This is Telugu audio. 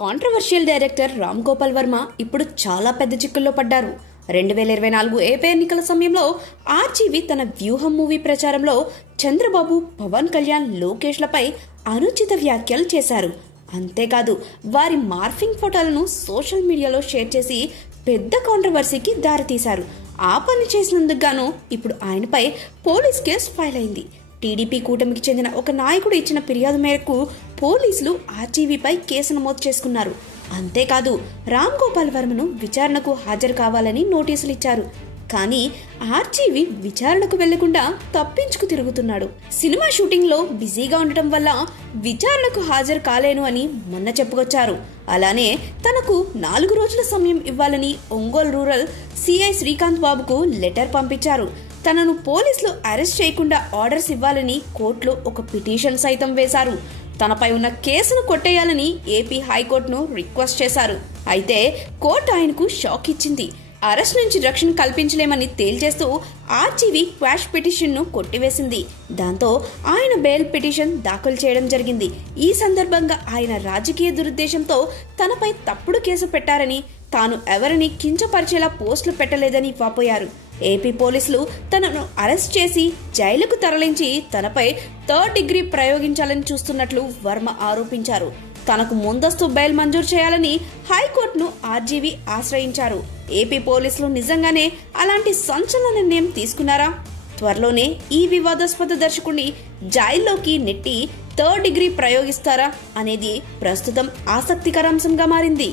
కాంట్రవర్షియల్ డైరెక్టర్ రామ్ గోపాల్ వర్మ ఇప్పుడు చాలా పెద్ద చిక్కుల్లో పడ్డారు. 2024 ఏపీ ఎన్నికల సమయంలో ఆర్జీవి తన వ్యూహం మూవీ ప్రచారంలో చంద్రబాబు, పవన్ కళ్యాణ్, లోకేష్లపై అనుచిత వ్యాఖ్యలు చేశారు. అంతేకాదు వారి మార్ఫింగ్ ఫోటోలను సోషల్ మీడియాలో షేర్ చేసి పెద్ద కాంట్రవర్సీకి దారితీశారు. ఆ పని చేసినందుకు గాను ఇప్పుడు ఆయనపై పోలీస్ కేసు ఫైల్ అయింది. టీడీపీ కూటమికి చెందిన ఒక నాయకుడు ఇచ్చిన ఫిర్యాదు మేరకు పోలీసులు ఆర్జీవీపై కేసు నమోదు చేసుకున్నారు. అంతేకాదు రామ్ గోపాల్ వర్మను విచారణకు హాజరు కావాలని నోటీసులు ఇచ్చారు. కానీ ఆర్జీవి విచారణకు వెళ్లకుండా తప్పించుకు తిరుగుతున్నాడు. సినిమా షూటింగ్ లో బిజీగా ఉండటం వల్ల విచారణకు హాజరు కాలేను అని మొన్న చెప్పుకొచ్చారు. అలానే తనకు 4 రోజుల సమయం ఇవ్వాలని ఒంగోలు రూరల్ సిఐ శ్రీకాంత్ బాబుకు లెటర్ పంపించారు. తనను పోలీసులు అరెస్ట్ చేయకుండా ఆర్డర్స్ ఇవ్వాలని కోర్టులో ఒక పిటిషన్ సైతం వేశారు. తనపై ఉన్న కేసును కొట్టేయాలని ఏపీ హైకోర్టును రిక్వెస్ట్ చేశారు. అయితే కోర్టు ఆయనకు షాక్ ఇచ్చింది. అరెస్ట్ నుంచి రక్షణ కల్పించలేమని తేల్చేస్తూ ఆర్జీవి క్వాష్ పిటిషన్ ను కొట్టివేసింది. దాంతో ఆయన బెయిల్ పిటిషన్ దాఖలు చేయడం జరిగింది. ఈ సందర్భంగా ఆయన రాజకీయ దురుద్దేశంతో తనపై తప్పుడు కేసు పెట్టారని, తాను ఎవరిని కించపరిచేలా పోస్టులు పెట్టలేదని వాపోయారు. ఏపీ పోలీసులు తనను అరెస్ట్ చేసి జైలుకు తరలించి తనపై 3rd డిగ్రీ ప్రయోగించాలని చూస్తున్నట్లు వర్మ ఆరోపించారు. తనకు ముందస్తు బెయిల్ మంజూరు చేయాలని హైకోర్టును ఆర్జీవి ఆశ్రయించారు. ఏపీ పోలీసులు నిజంగానే అలాంటి సంచలన నిర్ణయం తీసుకున్నారా? త్వరలోనే ఈ వివాదాస్పద దర్శకుడిని జైల్లోకి నెట్టి 3rd డిగ్రీ ప్రయోగిస్తారా అనేది ప్రస్తుతం ఆసక్తికర అంశంగా మారింది.